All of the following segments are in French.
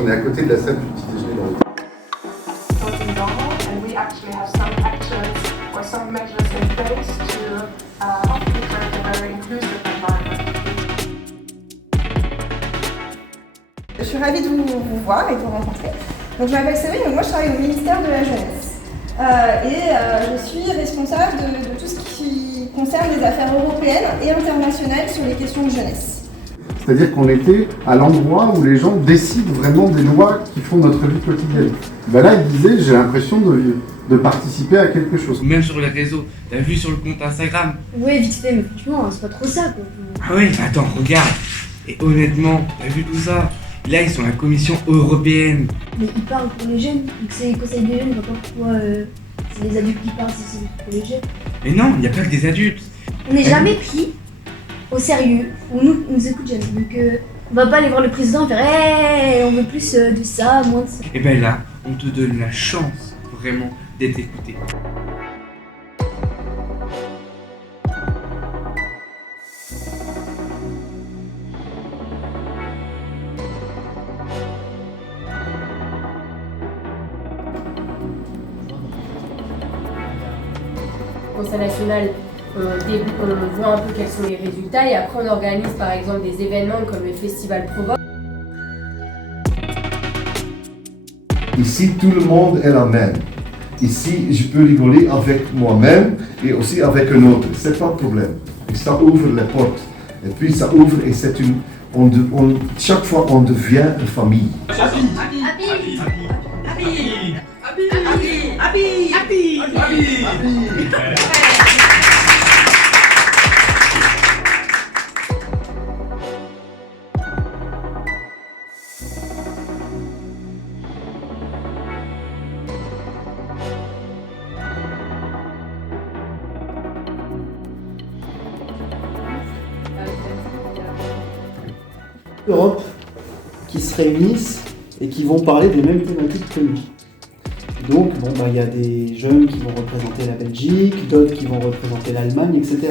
qu'on est à côté de la salle du petit déjeuner dans l'hôtel. And we actually have some actions or some measures in place to help you create a very inclusive environment. Je suis ravie de vous voir et de vous rencontrer. Donc, je m'appelle Séverine, donc moi je travaille au ministère de la Jeunesse. Je suis responsable de tout ce qui concerne les affaires européennes et internationales sur les questions de jeunesse. C'est-à-dire qu'on était à l'endroit où les gens décident vraiment des lois qui font notre vie quotidienne. Ben là, il disait, j'ai l'impression de participer à quelque chose. Même sur les réseaux, t'as vu sur le compte Instagram? Ouais, vite fait, mais franchement, c'est pas trop ça, quoi. Ah oui, attends, regarde. Et honnêtement, t'as vu tout ça? Là, ils sont à la Commission européenne. Mais ils parlent pour les jeunes, donc c'est le conseil des jeunes, je vois pas pourquoi c'est les adultes qui parlent si c'est pour les jeunes. Mais non, il n'y a pas que des adultes. On n'est jamais pris au sérieux, on nous écoute jamais, donc on va pas aller voir le président et faire hey, on veut plus de ça, moins de ça. Et ben là, on te donne la chance, vraiment, d'être écouté. Au Conseil national, on voit un peu quels sont les résultats et après on organise par exemple des événements comme le Festival Provoque. Ici, tout le monde est la même. Ici, je peux rigoler avec moi-même et aussi avec un autre. C'est pas un problème. Et ça ouvre les portes. Et puis ça ouvre et c'est une... chaque fois, on devient une famille. Europe qui se réunissent et qui vont parler des mêmes thématiques que nous. Donc, il y a des jeunes qui vont représenter la Belgique, d'autres qui vont représenter l'Allemagne, etc.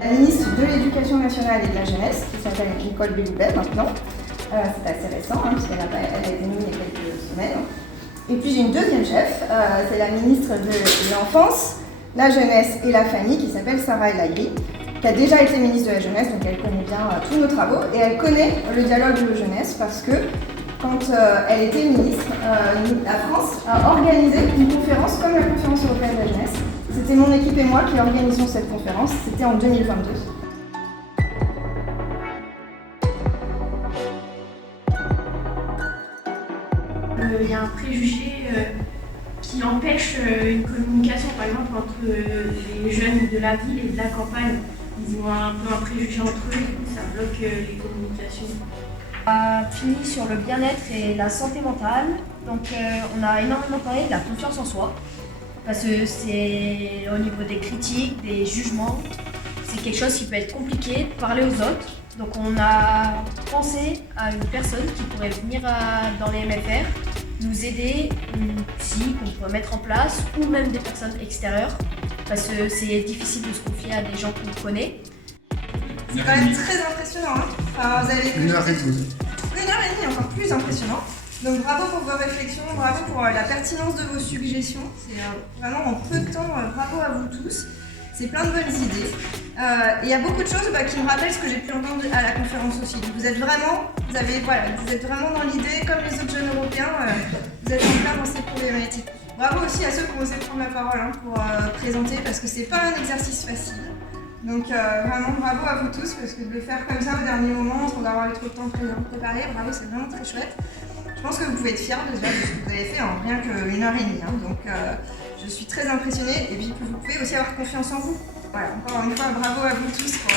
La ministre de l'Éducation nationale et de la jeunesse, qui s'appelle Nicole Belloubet maintenant. C'est assez récent, puisqu'elle a été nommée il y a quelques semaines. Et puis j'ai une deuxième chef, c'est la ministre de l'Enfance, la Jeunesse et la Famille, qui s'appelle Sarah El Haïry, qui a déjà été ministre de la Jeunesse, donc elle connaît bien tous nos travaux, et elle connaît le dialogue de jeunesse parce que quand elle était ministre, la France a organisé une conférence comme la conférence européenne de la jeunesse. C'était mon équipe et moi qui organisions cette conférence, c'était en 2022. Il y a un préjugé qui empêche une communication, par exemple, entre les jeunes de la ville et de la campagne. Ils ont un peu un préjugé entre eux, du coup ça bloque les communications. On a fini sur le bien-être et la santé mentale, donc on a énormément parlé de la confiance en soi. Parce que c'est au niveau des critiques, des jugements, c'est quelque chose qui peut être compliqué de parler aux autres. Donc on a pensé à une personne qui pourrait venir dans les MFR, nous aider, une psy qu'on pourrait mettre en place, ou même des personnes extérieures, parce que c'est difficile de se confier à des gens qu'on connaît. C'est quand même très impressionnant. Enfin, vous avez 1h30. 1h30, encore plus impressionnant. Donc bravo pour vos réflexions, bravo pour la pertinence de vos suggestions. C'est vraiment en peu de temps, bravo à vous tous. C'est plein de bonnes idées. Il y a beaucoup de choses qui me rappellent ce que j'ai pu entendre à la conférence aussi. Vous êtes vraiment dans l'idée, comme les autres jeunes européens, vous êtes en plein dans ces problématiques. Bravo aussi à ceux qui ont osé prendre la parole pour présenter, parce que c'est pas un exercice facile. Donc vraiment bravo à vous tous, parce que de le faire comme ça au dernier moment, sans avoir eu trop de temps de préparer, bravo, c'est vraiment très chouette. Je pense que vous pouvez être fiers déjà de ce que vous avez fait en rien qu'1h30. Donc je suis très impressionnée, et puis vous pouvez aussi avoir confiance en vous. Voilà, encore une fois, bravo à vous tous pour...